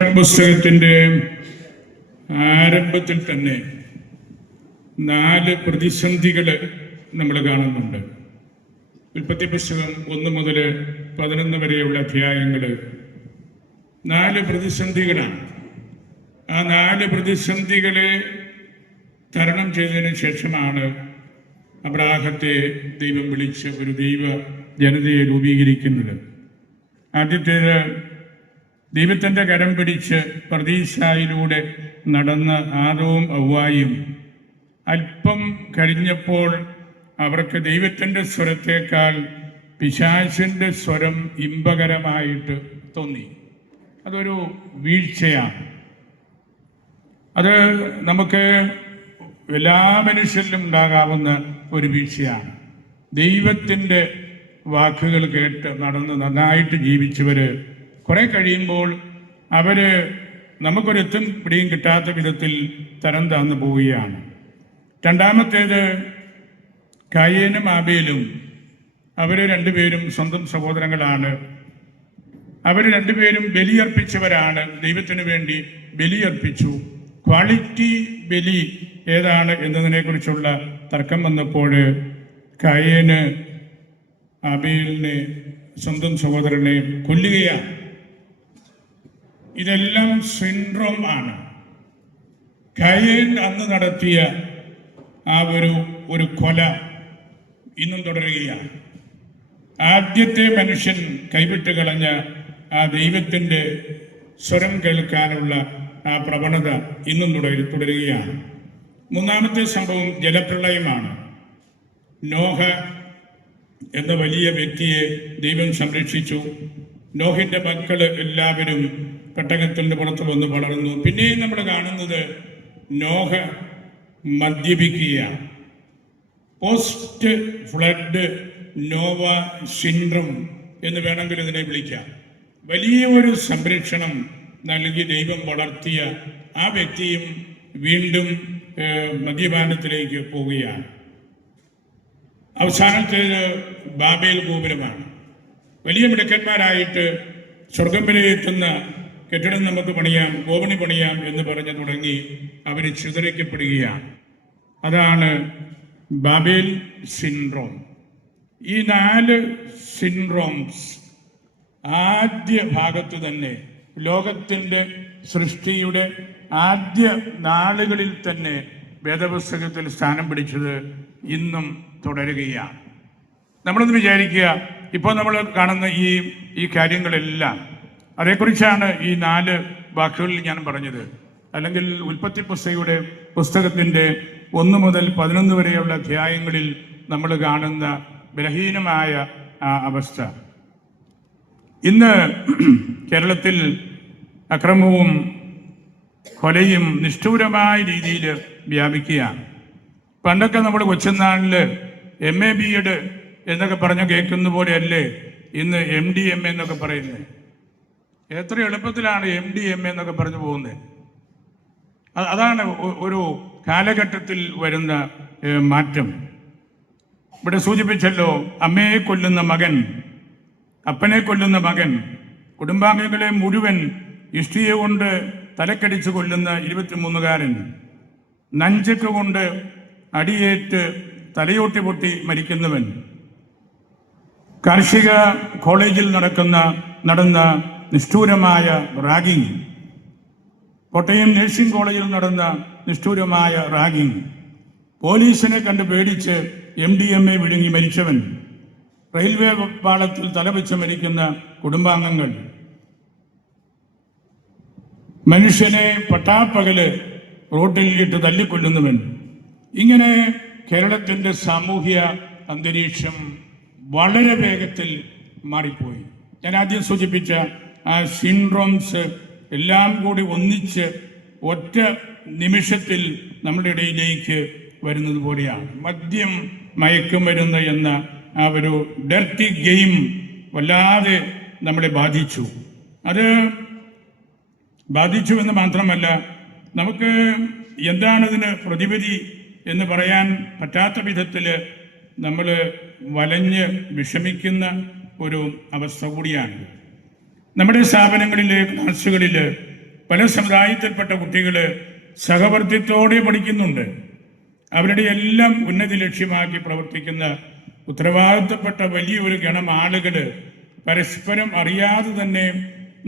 പുസ്തകത്തിൻ്റെ ആരംഭത്തിൽ തന്നെ 4 പ്രതിസന്ധികൾ നമ്മൾ കാണുന്നുണ്ട്. ഉൽപ്പത്തി പുസ്തകം 1 മുതൽ 11 വരെയുള്ള അധ്യായങ്ങൾ 4 പ്രതിസന്ധികളാണ്. ആ 4 പ്രതിസന്ധികളെ തരണം ചെയ്തതിന് ശേഷമാണ് അബ്രാഹത്തെ ദൈവം വിളിച്ച് ഒരു ദൈവ ജനതയെ രൂപീകരിക്കുന്നത്. ആദ്യത്തേത്, ദൈവത്തിൻ്റെ കരം പിടിച്ച് പർദീസായിലൂടെ നടന്ന ആദവും ഹവ്വായും അല്പം കഴിഞ്ഞപ്പോൾ അവർക്ക് ദൈവത്തിൻ്റെ സ്വരത്തേക്കാൾ പിശാചിൻ്റെ സ്വരം ഇമ്പകരമായിട്ട് തോന്നി. അതൊരു വീഴ്ചയാണ്. അത് നമുക്ക് എല്ലാ മനുഷ്യരിലും ഉണ്ടാകാവുന്ന ഒരു വീഴ്ചയാണ്. ദൈവത്തിൻ്റെ വാക്കുകൾ കേട്ട് നടന്ന് നന്നായിട്ട് ജീവിച്ചവർ കുറെ കഴിയുമ്പോൾ അവർ നമുക്കൊരെത്തും പിടിയും കിട്ടാത്ത വിധത്തിൽ തരം താന്നു പോവുകയാണ്. രണ്ടാമത്തേത്, കയീനും ആബേലും അവർ രണ്ടുപേരും സ്വന്തം സഹോദരങ്ങളാണ്. അവർ രണ്ടുപേരും ബലിയർപ്പിച്ചവരാണ്, ദൈവത്തിനു വേണ്ടി ബലിയർപ്പിച്ചു. ക്വാളിറ്റി ബലി ഏതാണ് എന്നതിനെക്കുറിച്ചുള്ള തർക്കം വന്നപ്പോൾ കയീന് ആബേലിനെ, സ്വന്തം സഹോദരനെ കൊല്ലുകയാണ്. ഇതെല്ലാം സിൻഡ്രോം ആണ്. കയീൻ അന്ന് നടത്തിയ ആ ഒരു കൊല ഇന്നും തുടരുകയാണ്. ആദ്യത്തെ മനുഷ്യൻ കൈവിട്ട് കളഞ്ഞ ആ ദൈവത്തിൻ്റെ സ്വരം കേൾക്കാനുള്ള ആ പ്രവണത ഇന്നും തുടരുകയാണ്. മൂന്നാമത്തെ സംഭവം ജലപ്രളയമാണ്. നോഹ എന്ന വലിയ വ്യക്തിയെ ദൈവം സംരക്ഷിച്ചു. നോഹിൻ്റെ മക്കൾ എല്ലാവരും പെട്ടകത്തിൻ്റെ പുറത്ത് വന്ന് വളർന്നു. പിന്നെയും നമ്മൾ കാണുന്നത് നോഹ മദ്യപിക്കുകയാണ്. പോസ്റ്റ് ഫ്ലഡ് നോവ സിൻഡ്രോം എന്ന് വേണമെങ്കിൽ ഇതിനെ വിളിക്കാം. വലിയ ഒരു സംരക്ഷണം നൽകി ദൈവം വളർത്തിയ ആ വ്യക്തിയും വീണ്ടും മദ്യപാനത്തിലേക്ക് പോവുകയാണ്. അവസാനത്തേത് ബാബേൽ ഗോപുരമാണ്. വലിയ മിടുക്കന്മാരായിട്ട് സ്വർഗം വരെ എത്തുന്ന കെട്ടിടം നമുക്ക് പണിയാം, ഗോപണി പണിയാം എന്ന് പറഞ്ഞു തുടങ്ങി അവർ ചിതറിക്കപ്പെടുകയാണ്. അതാണ് ബാബേൽ സിൻഡ്രോം. ഈ 4 സിൻഡ്രോംസ് ആദ്യ ഭാഗത്ത് തന്നെ, ലോകത്തിൻ്റെ സൃഷ്ടിയുടെ ആദ്യ നാളുകളിൽ തന്നെ വേദപുസ്തകത്തിൽ സ്ഥാനം പിടിച്ചത് ഇന്നും തുടരുകയാണ്. നമ്മളൊന്ന് വിചാരിക്കുക, ഇപ്പോൾ നമ്മൾ കാണുന്ന ഈ കാര്യങ്ങളെല്ലാം അതേക്കുറിച്ചാണ് ഈ 4 വാക്കുകളിൽ ഞാൻ പറഞ്ഞത്. അല്ലെങ്കിൽ ഉൽപ്പത്തി പുസ്തകത്തിൻ്റെ 1 മുതൽ 11 വരെയുള്ള അധ്യായങ്ങളിൽ നമ്മൾ കാണുന്ന ബലഹീനമായ ആ അവസ്ഥ. ഇന്ന് കേരളത്തിൽ അക്രമവും കൊലയും നിഷ്ഠൂരമായ രീതിയിൽ വ്യാപിക്കുകയാണ്. പണ്ടൊക്കെ നമ്മൾ കൊച്ചുനാളിൽ MA BEd എന്നൊക്കെ പറഞ്ഞ് കേൾക്കുന്ന പോലെയല്ലേ ഇന്ന് MD MA എന്നൊക്കെ പറയുന്നത്. എത്ര എളുപ്പത്തിലാണ് MD MA എന്നൊക്കെ പറഞ്ഞു പോകുന്നത്. അതാണ് ഒരു കാലഘട്ടത്തിൽ വരുന്ന മാറ്റം. ഇവിടെ സൂചിപ്പിച്ചല്ലോ, അമ്മയെ കൊല്ലുന്ന മകൻ, അപ്പനെ കൊല്ലുന്ന മകൻ, കുടുംബാംഗങ്ങളെ മുഴുവൻ ഇഷ്ടിക കൊണ്ട് തലക്കടിച്ച് കൊല്ലുന്ന 23കാരൻ, നഞ്ചക്ക് കൊണ്ട് അടിയേറ്റ് തലയോട്ടി പൊട്ടി മരിക്കുന്നവൻ, കാർഷിക കോളേജിൽ നടന്ന നിഷ്ഠൂരമായ റാഗിങ്, കോട്ടയം നഴ്സിംഗ് കോളേജിൽ നടന്ന നിഷ്ഠൂരമായ റാഗിങ്, പോലീസിനെ കണ്ട് പേടിച്ച് MDMA വിഴുങ്ങി മരിച്ചവൻ, റെയിൽവേ പാളത്തിൽ തലവെച്ച് മരിക്കുന്ന കുടുംബാംഗങ്ങൾ, മനുഷ്യനെ പട്ടാപ്പകല് റോട്ടിൽ ഇട്ട് തല്ലിക്കൊല്ലുന്നവൻ. ഇങ്ങനെ കേരളത്തിൻ്റെ സാമൂഹ്യ അന്തരീക്ഷം വളരെ വേഗത്തിൽ മാറിപ്പോയി. ഞാൻ ആദ്യം സൂചിപ്പിച്ച ആ സിൻഡ്രോംസ് എല്ലാം കൂടി ഒന്നിച്ച് ഒറ്റ നിമിഷത്തിൽ നമ്മുടെ ഇടയിലേക്ക് വരുന്നത് പോലെയാണ്. മദ്യം, മയക്കുമരുന്ന് എന്ന ആ ഒരു ഡർട്ടി ഗെയിം വല്ലാതെ നമ്മളെ ബാധിച്ചു. അത് ബാധിച്ചു എന്ന് മാത്രമല്ല, നമുക്ക് എന്താണതിന് പ്രതിവിധി എന്ന് പറയാൻ പറ്റാത്ത വിധത്തിൽ നമ്മൾ വലഞ്ഞ് വിഷമിക്കുന്ന ഒരു അവസ്ഥ കൂടിയാണ്. നമ്മുടെ സ്ഥാപനങ്ങളിലെ ക്ലാസ്സുകളിൽ പല സമുദായത്തിൽപ്പെട്ട കുട്ടികൾ സഹവർത്തിത്തോടെ പഠിക്കുന്നുണ്ട്. അവരുടെ എല്ലാം ഉന്നതി ലക്ഷ്യമാക്കി പ്രവർത്തിക്കുന്ന ഉത്തരവാദിത്തപ്പെട്ട വലിയൊരു ഗണം ആളുകൾ പരസ്പരം അറിയാതെ തന്നെ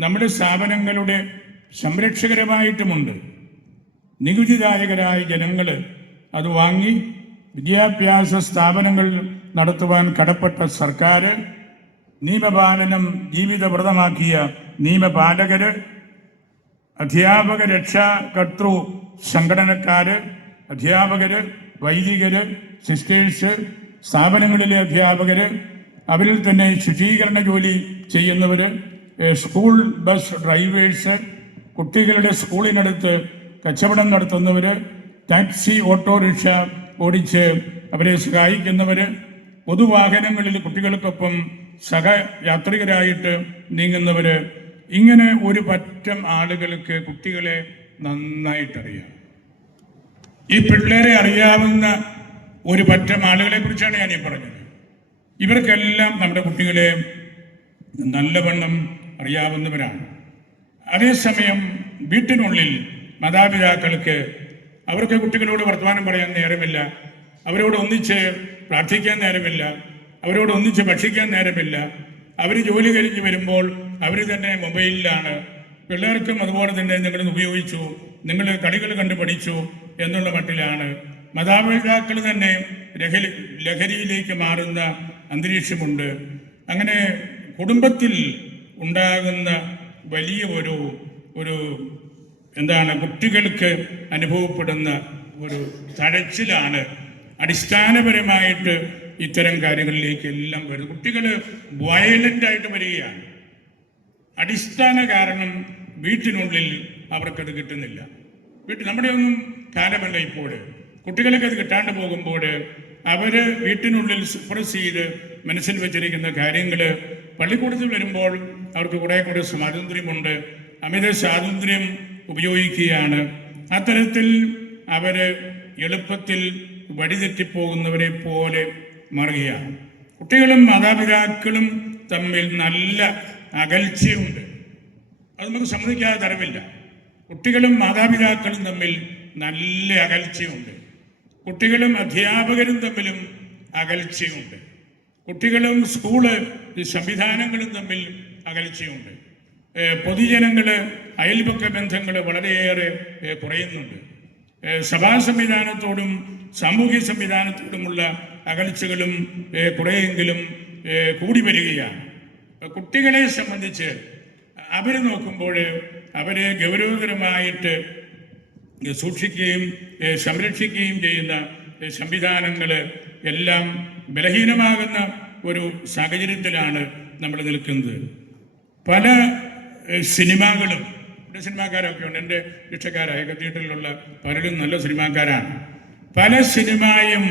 നമ്മുടെ സ്ഥാപനങ്ങളുടെ സംരക്ഷകരമായിട്ടുമുണ്ട്. നികുതിദായകരായ ജനങ്ങൾ അത് വാങ്ങി വിദ്യാഭ്യാസ സ്ഥാപനങ്ങൾ നടത്തുവാൻ കടപ്പെട്ട സർക്കാർ, നിയമപാലനം ജീവിതവ്രതമാക്കിയ നിയമപാലകർ, അധ്യാപക രക്ഷാകർതൃ സംഘടനക്കാർ, അധ്യാപകർ, വൈദികർ, സിസ്റ്റേഴ്സ്, സ്ഥാപനങ്ങളിലെ അധ്യാപകർ, അവരിൽ തന്നെ ശുചീകരണ ജോലി ചെയ്യുന്നവർ, സ്കൂൾ ബസ് ഡ്രൈവേഴ്സ്, കുട്ടികളുടെ സ്കൂളിനടുത്ത് കച്ചവടം നടത്തുന്നവർ, ടാക്സി ഓട്ടോറിക്ഷ ഓടിച്ച് അവരെ സഹായിക്കുന്നവർ, പൊതുവാഹനങ്ങളിൽ കുട്ടികൾക്കൊപ്പം സഹയാത്രികരായിട്ട് നീങ്ങുന്നവർ, ഇങ്ങനെ ഒരു പറ്റം ആളുകൾക്ക് കുട്ടികളെ നന്നായിട്ടറിയാം. ഈ പിള്ളേരെ അറിയാവുന്ന ഒരു പറ്റം ആളുകളെ കുറിച്ചാണ് ഞാൻ ഈ പറഞ്ഞത്. ഇവർക്കെല്ലാം നമ്മുടെ കുട്ടികളെ നല്ലവണ്ണം അറിയാവുന്നവരാണ്. അതേസമയം വീട്ടിനുള്ളിൽ മാതാപിതാക്കൾക്ക് അവർക്ക് കുട്ടികളോട് വർത്തമാനം പറയാൻ നേരമില്ല, അവരോട് ഒന്നിച്ച് പ്രാർത്ഥിക്കാൻ നേരമില്ല, അവരോട് ഒന്നിച്ച് ഭക്ഷിക്കാൻ നേരമില്ല. അവർ ജോലി കഴിഞ്ഞ് വരുമ്പോൾ അവർ തന്നെ മൊബൈലിലാണ്. പിള്ളേർക്കും അതുപോലെ തന്നെ നിങ്ങൾ ഉപയോഗിച്ചു, നിങ്ങൾ കളികൾ കണ്ടു പഠിച്ചു എന്നുള്ള മട്ടിലാണ്. മാതാപിതാക്കൾ തന്നെ ലഹരിയിലേക്ക് മാറുന്ന അന്തരീക്ഷമുണ്ട്. അങ്ങനെ കുടുംബത്തിൽ ഉണ്ടാകുന്ന വലിയ ഒരു എന്താണ് കുട്ടികൾക്ക് അനുഭവപ്പെടുന്ന ഒരു തഴച്ചിലാണ് അടിസ്ഥാനപരമായിട്ട് ഇത്തരം കാര്യങ്ങളിലേക്ക് എല്ലാം വരുന്നത്. കുട്ടികൾ വയലൻ്റായിട്ട് വരികയാണ്. അടിസ്ഥാന കാരണം വീട്ടിനുള്ളിൽ അവർക്കത് കിട്ടുന്നില്ല. നമ്മുടെ ഒന്നും കാലമല്ല ഇപ്പോൾ. കുട്ടികൾക്ക് അത് കിട്ടാണ്ട് പോകുമ്പോൾ അവർ വീട്ടിനുള്ളിൽ സപ്രസ് ചെയ്ത് മനസ്സിൽ വെച്ചിരിക്കുന്ന കാര്യങ്ങൾ പള്ളിക്കൂടത്തിൽ വരുമ്പോൾ അവർക്ക് കുറേ കൂടെ സ്വാതന്ത്ര്യമുണ്ട്, അമിത സ്വാതന്ത്ര്യം ഉപയോഗിക്കുകയാണ്. അത്തരത്തിൽ അവർ എളുപ്പത്തിൽ വഴിതെറ്റിപ്പോകുന്നവരെ പോലെ മാറുകയാണ്. കുട്ടികളും മാതാപിതാക്കളും തമ്മിൽ നല്ല അകൽച്ചയുണ്ട്. അത് നമുക്ക് സമ്മതിക്കാതെ തരവില്ല. കുട്ടികളും മാതാപിതാക്കളും തമ്മിൽ നല്ല അകൽച്ചയുണ്ട്. കുട്ടികളും അധ്യാപകരും തമ്മിലും അകൽച്ചയുണ്ട്. കുട്ടികളും സ്കൂള് സംവിധാനങ്ങളും തമ്മിൽ അകൽച്ചയുണ്ട്. പൊതുജനങ്ങൾ, അയൽപക്ക ബന്ധങ്ങൾ വളരെയേറെ കുറയുന്നുണ്ട്. സഭാ സംവിധാനത്തോടും സാമൂഹ്യ സംവിധാനത്തോടുമുള്ള അകൽച്ചകളും കുറേയെങ്കിലും കൂടി വരികയാണ്. കുട്ടികളെ സംബന്ധിച്ച് അവർ നോക്കുമ്പോൾ അവരെ ഗൗരവതരമായിട്ട് സൂക്ഷിക്കുകയും സംരക്ഷിക്കുകയും ചെയ്യുന്ന സംവിധാനങ്ങൾ എല്ലാം ബലഹീനമാകുന്ന ഒരു സാഹചര്യത്തിലാണ് നമ്മൾ നിൽക്കുന്നത്. പല സിനിമകളും, ഇവിടെ സിനിമാക്കാരൊക്കെ ഉണ്ട്, എൻ്റെ ഇഷ്ടക്കാരായ തിയേറ്ററിലുള്ള പലരും നല്ല സിനിമാക്കാരാണ്. പല സിനിമയും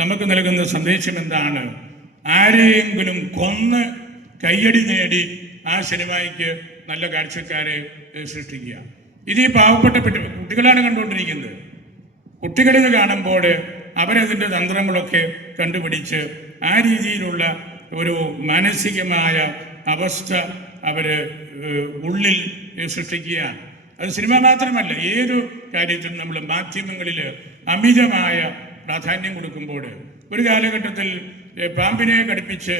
നമുക്ക് നൽകുന്ന സന്ദേശം എന്താണ്? ആരെയെങ്കിലും കൊന്ന് കയ്യടി നേടി ആ സിനിമയ്ക്ക് നല്ല കാഴ്ചക്കാരെ സൃഷ്ടിക്കുക. ഇത് ഈ പാവപ്പെട്ട കുട്ടികളാണ് കണ്ടുകൊണ്ടിരിക്കുന്നത്. കുട്ടികളിത് കാണുമ്പോൾ അവരതിൻ്റെ തന്ത്രങ്ങളൊക്കെ കണ്ടുപിടിച്ച് ആ രീതിയിലുള്ള ഒരു മാനസികമായ അവസ്ഥ അവർ ഉള്ളിൽ സൃഷ്ടിക്കുകയാണ്. അത് സിനിമ മാത്രമല്ല, ഏതു കാര്യത്തിലും നമ്മൾ മാധ്യമങ്ങളിൽ അമിതമായ പ്രാധാന്യം കൊടുക്കുമ്പോൾ, ഒരു കാലഘട്ടത്തിൽ പാമ്പിനെ കടിപ്പിച്ച്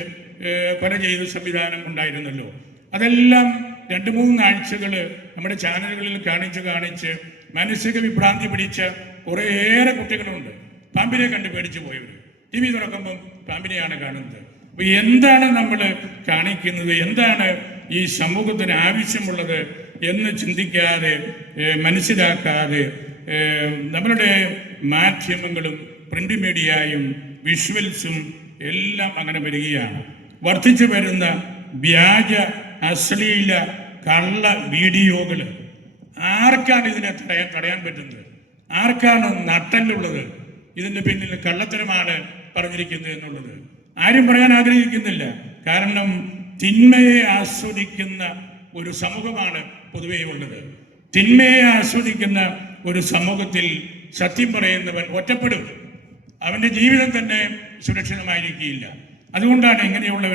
കൊല ചെയ്ത സംവിധാനം ഉണ്ടായിരുന്നല്ലോ. അതെല്ലാം 2-3 ആഴ്ചകൾ നമ്മുടെ ചാനലുകളിൽ കാണിച്ച് മാനസിക വിഭ്രാന്തി പിടിച്ച കുറേയേറെ കുട്ടികളുണ്ട്. പാമ്പിനെ കണ്ട് പേടിച്ചു പോയവർ TV തുറക്കുമ്പം പാമ്പിനെയാണ് കാണുന്നത്. അപ്പോൾ എന്താണ് നമ്മൾ കാണിക്കുന്നത്, എന്താണ് ഈ സമൂഹത്തിന് ആവശ്യമുള്ളത് എന്ന് ചിന്തിക്കാതെ, മനസ്സിലാക്കാതെ നമ്മളുടെ മാധ്യമങ്ങളും പ്രിന്റ് മീഡിയയും വിഷ്വൽസും എല്ലാം അങ്ങനെ വരികയാണ്. വർദ്ധിച്ചു വരുന്ന വ്യാജ അശ്ലീല കള്ള വീഡിയോകൾ. ആർക്കാണ് ഇതിനെ തടയാൻ പറ്റുന്നത്? ആർക്കാണ് നട്ടലുള്ളത്? ഇതിൻ്റെ പിന്നിൽ കള്ളത്തരമാണ് പറഞ്ഞിരിക്കുന്നത് എന്നുള്ളത് ആരും പറയാൻ ആഗ്രഹിക്കുന്നില്ല. കാരണം തിന്മയെ ആസ്വദിക്കുന്ന ഒരു സമൂഹമാണ് പൊതുവേ ഉള്ളത്. തിന്മയെ ആസ്വദിക്കുന്ന ഒരു സമൂഹത്തിൽ സത്യം പറയുന്നവൻ ഒറ്റപ്പെടും. അവൻ്റെ ജീവിതം തന്നെ സുരക്ഷിതമായിരിക്കില്ല. അതുകൊണ്ടാണ് ഇങ്ങനെയുള്ള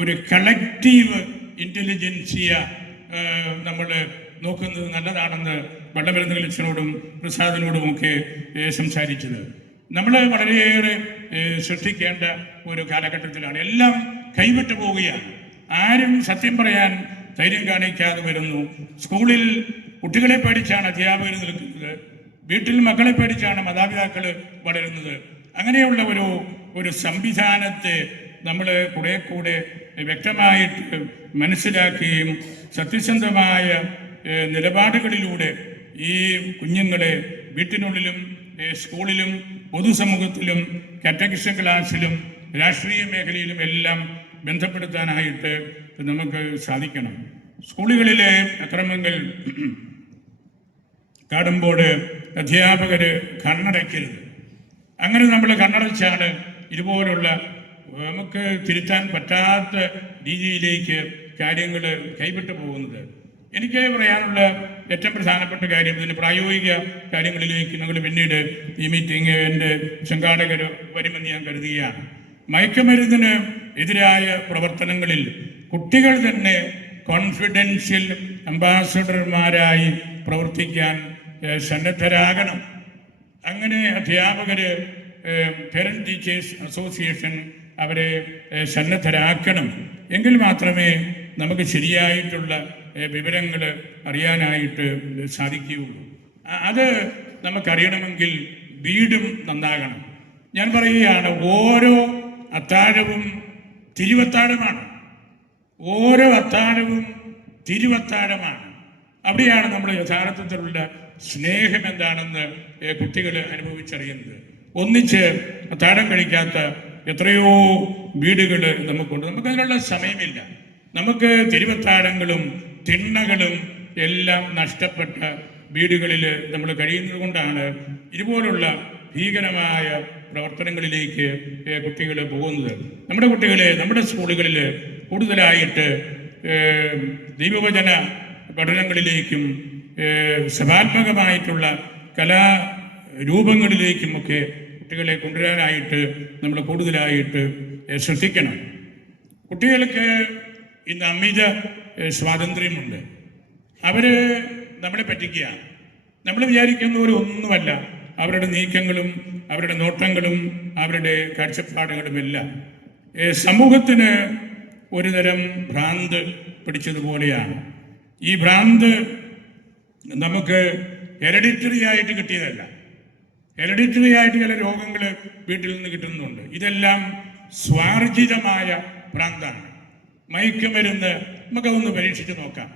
ഒരു കളക്റ്റീവ് ഇൻ്റലിജൻസിയ നമ്മൾ നോക്കുന്നത് നല്ലതാണെന്ന് വള്ളമരുന്ന് ലക്ഷ്യനോടും പ്രസാദിനോടും ഒക്കെ സംസാരിച്ചത്. നമ്മൾ വളരെയേറെ സൃഷ്ടിക്കേണ്ട ഒരു കാലഘട്ടത്തിലാണ്. എല്ലാം കൈവിട്ടു പോവുകയാണ്. ആരും സത്യം പറയാൻ ധൈര്യം കാണിക്കാതെ വരുന്നു. സ്കൂളിൽ കുട്ടികളെ പേടിച്ചാണ് അധ്യാപകർ നിൽക്കുന്നത്, വീട്ടിൽ മക്കളെ പേടിച്ചാണ് മാതാപിതാക്കൾ വളരുന്നത്. അങ്ങനെയുള്ള ഒരു സംവിധാനത്തെ നമ്മൾ കുറെ കൂടെ വ്യക്തമായിട്ട് മനസ്സിലാക്കുകയും സത്യസന്ധമായ നിലപാടുകളിലൂടെ ഈ കുഞ്ഞുങ്ങളെ വീട്ടിനുള്ളിലും സ്കൂളിലും പൊതുസമൂഹത്തിലും കാറ്റഗിസം ക്ലാസ്സിലും രാഷ്ട്രീയ മേഖലയിലും എല്ലാം ബന്ധപ്പെടുത്താനായിട്ട് നമുക്ക് സാധിക്കണം. സ്കൂളുകളിലെ അക്രമങ്ങൾ കാണുമ്പോൾ അധ്യാപകർ കണ്ണടയ്ക്കരുത്. അങ്ങനെ നമ്മൾ കണ്ണടച്ചാണ് ഇതുപോലുള്ള നമുക്ക് തിരുത്താൻ പറ്റാത്ത രീതിയിലേക്ക് കാര്യങ്ങൾ കൈവിട്ടു പോകുന്നത്. എനിക്ക് പറയാനുള്ള ഏറ്റവും പ്രധാനപ്പെട്ട കാര്യം, ഇതിന് പ്രായോഗിക കാര്യങ്ങളിലേക്ക് ഞങ്ങൾ പിന്നീട് ഈ മീറ്റിംഗ് എൻ്റെ സംഘാടകർ വരുമെന്ന് ഞാൻ കരുതുകയാണ്. മയക്കുമരുന്നിന് എതിരായ പ്രവർത്തനങ്ങളിൽ കുട്ടികൾ തന്നെ കോൺഫിഡൻഷ്യൽ അംബാസഡർമാരായി പ്രവർത്തിക്കാൻ സന്നദ്ധരാകണം. അങ്ങനെ അധ്യാപകർ, പേരന്റ് ടീച്ചേഴ്സ് അസോസിയേഷൻ അവരെ സന്നദ്ധരാക്കണം. എങ്കിൽ മാത്രമേ നമുക്ക് ശരിയായിട്ടുള്ള വിവരങ്ങൾ അറിയാനായിട്ട് സാധിക്കുകയുള്ളൂ. അത് നമുക്കറിയണമെങ്കിൽ വീടും നന്നാകണം. ഞാൻ പറയുകയാണ്, ഓരോ അത്താഴവും തിരുവത്താഴമാണ്. ഓരോ അത്താഴവും തിരുവത്താഴമാണ്. അവിടെയാണ് നമ്മൾ യഥാർത്ഥത്തിലുള്ള സ്നേഹം എന്താണെന്ന് കുട്ടികൾ അനുഭവിച്ചറിയുന്നത്. ഒന്നിച്ച് അത്താഴം കഴിക്കാത്ത എത്രയോ വീടുകൾ നമുക്കുണ്ട്. നമുക്കതിനുള്ള സമയമില്ല. നമുക്ക് തിരുവത്താഴങ്ങളും തിണ്ണകളും എല്ലാം നഷ്ടപ്പെട്ട വീടുകളിൽ നമ്മൾ കഴിയുന്നത് കൊണ്ടാണ് ഇതുപോലുള്ള ഭീകരമായ പ്രവർത്തനങ്ങളിലേക്ക് കുട്ടികൾ പോകുന്നത്. നമ്മുടെ കുട്ടികളെ നമ്മുടെ സ്കൂളുകളിൽ കൂടുതലായിട്ട് ദൈവവചന പഠനങ്ങളിലേക്കും സഭാത്മകമായിട്ടുള്ള കലാരൂപങ്ങളിലേക്കുമൊക്കെ കുട്ടികളെ കൊണ്ടുവരാനായിട്ട് നമ്മൾ കൂടുതലായിട്ട് ശ്രദ്ധിക്കണം. കുട്ടികൾക്ക് ഇന്ന് അമിത സ്വാതന്ത്ര്യമുണ്ട്. അവർ നമ്മളെ പറ്റിക്കുക. നമ്മൾ വിചാരിക്കുന്നവരൊന്നുമല്ല. അവരുടെ നീക്കങ്ങളും അവരുടെ നോട്ടങ്ങളും അവരുടെ കാഴ്ചപ്പാടുകളുമെല്ലാം സമൂഹത്തിന് ഒരുതരം ഭ്രാന്ത് പിടിച്ചതുപോലെയാണ്. ഈ ഭ്രാന്ത് നമുക്ക് ഹെറിഡിറ്ററി ആയിട്ട് കിട്ടിയതല്ല. ഹെറിഡിറ്ററി ആയിട്ട് ചില രോഗങ്ങൾ വീട്ടിൽ നിന്ന് കിട്ടുന്നുണ്ട്. ഇതെല്ലാം സ്വാർജിതമായ ഭ്രാന്താണ്. മയക്കുമരുന്ന് നമുക്കതൊന്ന് പരീക്ഷിച്ച് നോക്കാം.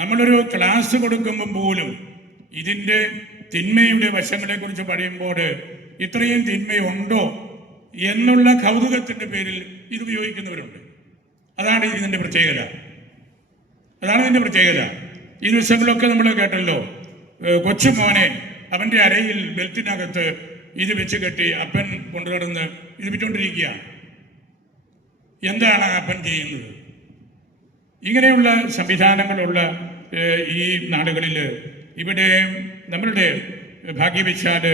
നമ്മളൊരു ക്ലാസ് കൊടുക്കുമ്പോൾ പോലും ഇതിൻ്റെ തിന്മയുടെ വശങ്ങളെക്കുറിച്ച് പറയുമ്പോൾ ഇത്രയും തിന്മയുണ്ടോ എന്നുള്ള കൗതുകത്തിൻ്റെ പേരിൽ ഇത് ഉപയോഗിക്കുന്നവരുണ്ട്. അതാണ് ഇതിൻ്റെ പ്രത്യേകത. ഈ ദിവസങ്ങളിലൊക്കെ നമ്മൾ കേട്ടല്ലോ, കൊച്ചുമോനെ അവൻ്റെ അരയിൽ ബെൽറ്റിനകത്ത് ഇത് വെച്ച് കെട്ടി അപ്പൻ കൊണ്ടുനടന്ന് ഇത് വിറ്റുകൊണ്ടിരിക്കുകയാണ്. എന്താണ് അപ്പൻ ചെയ്യുന്നത്? ഇങ്ങനെയുള്ള സംവിധാനങ്ങളുള്ള ഈ നാടുകളിൽ ഇവിടെ നമ്മളുടെ ഭാഗ്യവശാൽ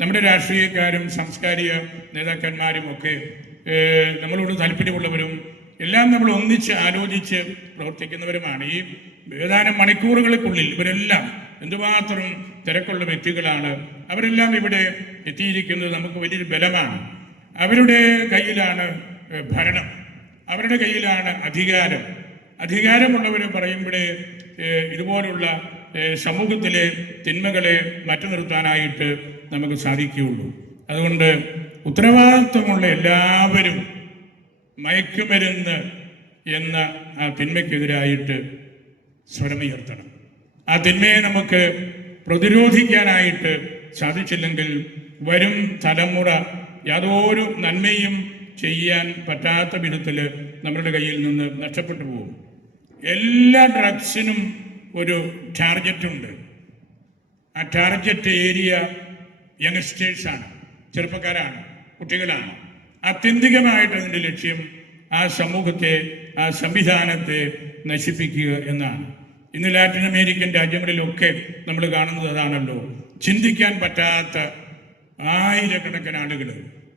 നമ്മുടെ രാഷ്ട്രീയക്കാരും സാംസ്കാരിക നേതാക്കന്മാരും ഒക്കെ നമ്മളോട് താല്പര്യമുള്ളവരും എല്ലാം നമ്മൾ ഒന്നിച്ച് ആലോചിച്ച് പ്രവർത്തിക്കുന്നവരുമാണ്. ഈ ഏതാനും മണിക്കൂറുകൾക്കുള്ളിൽ ഇവരെല്ലാം എന്തുമാത്രം തിരക്കുള്ള വ്യക്തികളാണ്. അവരെല്ലാം ഇവിടെ എത്തിയിരിക്കുന്നത് നമുക്ക് വലിയൊരു ബലമാണ്. അവരുടെ കയ്യിലാണ് ഭരണം, അവരുടെ കയ്യിലാണ് അധികാരം. അധികാരമുള്ളവർ പറയുമ്പോഴേ ഇതുപോലുള്ള സമൂഹത്തിലെ തിന്മകളെ മാറ്റി നിർത്താനായിട്ട് നമുക്ക് സാധിക്കുകയുള്ളൂ. അതുകൊണ്ട് ഉത്തരവാദിത്വമുള്ള എല്ലാവരും മയക്കുമരുന്ന് എന്ന ആ തിന്മയ്ക്കെതിരായിട്ട് സ്വരമുയർത്തണം. ആ തിന്മയെ നമുക്ക് പ്രതിരോധിക്കാനായിട്ട് സാധിച്ചില്ലെങ്കിൽ വരും തലമുറ യാതൊരു നന്മയും ചെയ്യാൻ പറ്റാത്ത വിധത്തിൽ നമ്മുടെ കയ്യിൽ നിന്ന് നഷ്ടപ്പെട്ടു പോകും. എല്ലാ ഡ്രഗ്സിനും ഒരു ടാർഗറ്റുണ്ട്. ആ ടാർഗറ്റ് ഏരിയ യങ്സ്റ്റേഴ്സാണ്, ചെറുപ്പക്കാരാണ്, കുട്ടികളാണ്. ആത്യന്തികമായിട്ട് അതിൻ്റെ ലക്ഷ്യം ആ സമൂഹത്തെ, ആ സംവിധാനത്തെ നശിപ്പിക്കുക എന്നാണ്. ഇന്ന് ലാറ്റിൻ അമേരിക്കൻ രാജ്യങ്ങളിലൊക്കെ നമ്മൾ കാണുന്നത് അതാണല്ലോ. ചിന്തിക്കാൻ പറ്റാത്ത ആയിരക്കണക്കിന് ആളുകൾ,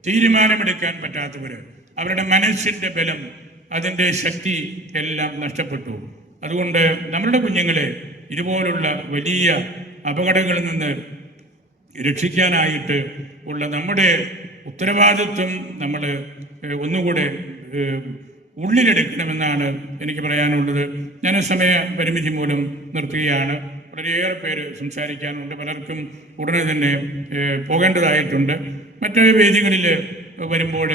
തീരുമാനമെടുക്കാൻ പറ്റാത്തവർ, അവരുടെ മനസ്സിൻ്റെ ബലം, അതിൻ്റെ ശക്തി എല്ലാം നഷ്ടപ്പെട്ടു. അതുകൊണ്ട് നമ്മളുടെ കുഞ്ഞുങ്ങളെ ഇതുപോലുള്ള വലിയ അപകടങ്ങളിൽ നിന്ന് രക്ഷിക്കാനായിട്ട് ഉള്ള നമ്മുടെ ഉത്തരവാദിത്വം നമ്മൾ ഒന്നുകൂടെ ഉള്ളിലെടുക്കണമെന്നാണ് എനിക്ക് പറയാനുള്ളത്. ഞാൻ സമയ പരിമിതി മൂലം നിർത്തുകയാണ്. വളരെയേറെ പേര് സംസാരിക്കാനുണ്ട്, പലർക്കും ഉടനെ തന്നെ പോകേണ്ടതായിട്ടുണ്ട്. മറ്റ് വേദികളിൽ വരുമ്പോൾ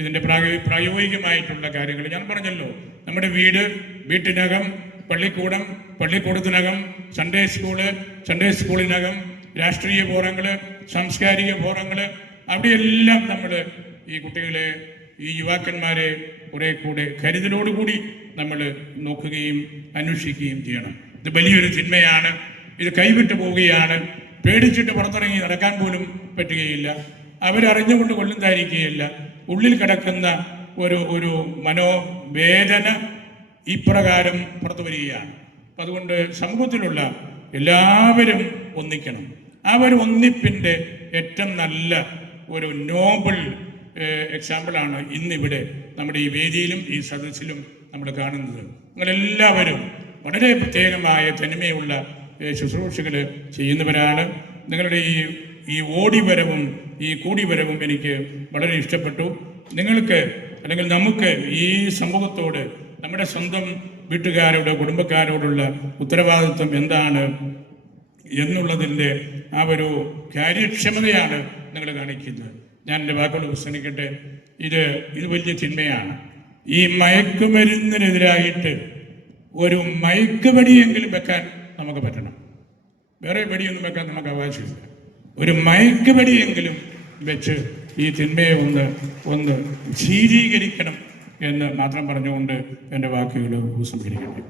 ഇതിൻ്റെ പ്രായോഗികമായിട്ടുള്ള കാര്യങ്ങൾ ഞാൻ പറഞ്ഞല്ലോ. നമ്മുടെ വീട്ടിനകം പള്ളിക്കൂടം, പള്ളിക്കൂടത്തിനകം സൺഡേ സ്കൂളിനകം രാഷ്ട്രീയ ഫോറങ്ങൾ, സാംസ്കാരിക ഫോറങ്ങൾ, അവിടെയെല്ലാം നമ്മൾ ഈ കുട്ടികളെ, ഈ യുവാക്കന്മാരെ കുറെ കൂടെ കരുതലോടുകൂടി നമ്മൾ നോക്കുകയും അന്വേഷിക്കുകയും ചെയ്യണം. ഇത് വലിയൊരു തിന്മയാണ്. ഇത് കൈവിട്ടു പോവുകയാണ്. പേടിച്ചിട്ട് പുറത്തിറങ്ങി നടക്കാൻ പോലും പറ്റുകയില്ല. അവരറിഞ്ഞുകൊണ്ട് കൊല്ലുന്നതായിരിക്കുകയില്ല. ഉള്ളിൽ കിടക്കുന്ന ഒരു മനോവേദന ഇപ്രകാരം പുറത്തു വരികയാണ്. അപ്പം അതുകൊണ്ട് സമൂഹത്തിലുള്ള എല്ലാവരും ഒന്നിക്കണം. ആ ഒരു ഒന്നിപ്പിൻ്റെ ഏറ്റവും നല്ല ഒരു നോബിൾ എക്സാമ്പിളാണ് ഇന്നിവിടെ നമ്മുടെ ഈ വേദിയിലും ഈ സദസ്സിലും നമ്മൾ കാണുന്നത്. നിങ്ങളെല്ലാവരും വളരെ പ്രത്യേകമായ തനിമയുള്ള ശുശ്രൂഷകൾ ചെയ്യുന്നവരാണ്. നിങ്ങളുടെ ഈ ഓടിവരവും ഈ കൂടിവരവും എനിക്ക് വളരെ ഇഷ്ടപ്പെട്ടു. നിങ്ങൾക്ക് അല്ലെങ്കിൽ നമുക്ക് ഈ സമൂഹത്തോട്, നമ്മുടെ സ്വന്തം വീട്ടുകാരോട്, കുടുംബക്കാരോടുള്ള ഉത്തരവാദിത്വം എന്താണ് എന്നുള്ളതിൻ്റെ ആ ഒരു കാര്യക്ഷമതയാണ് നിങ്ങൾ കാണിക്കുന്നത്. ഞാൻ എൻ്റെ വാക്കുകൾ ഉപസംഹരിക്കട്ടെ. ഇത് വലിയ തിന്മയാണ്. ഈ മയക്കുമരുന്നിനെതിരായിട്ട് ഒരു മയക്കുപടിയെങ്കിലും വെക്കാൻ നമുക്ക് പറ്റണം. വേറെ പടിയൊന്നും വെക്കാൻ നമുക്ക് അവകാശമില്ല. ഒരു മയക്കുപടിയെങ്കിലും വെച്ച് ഈ തിന്മയെ ഒന്ന് ശീതീകരിക്കണം എന്ന് മാത്രം പറഞ്ഞുകൊണ്ട് എൻ്റെ വാക്കുകൾ ഉപസംഹരിക്കട്ടെ.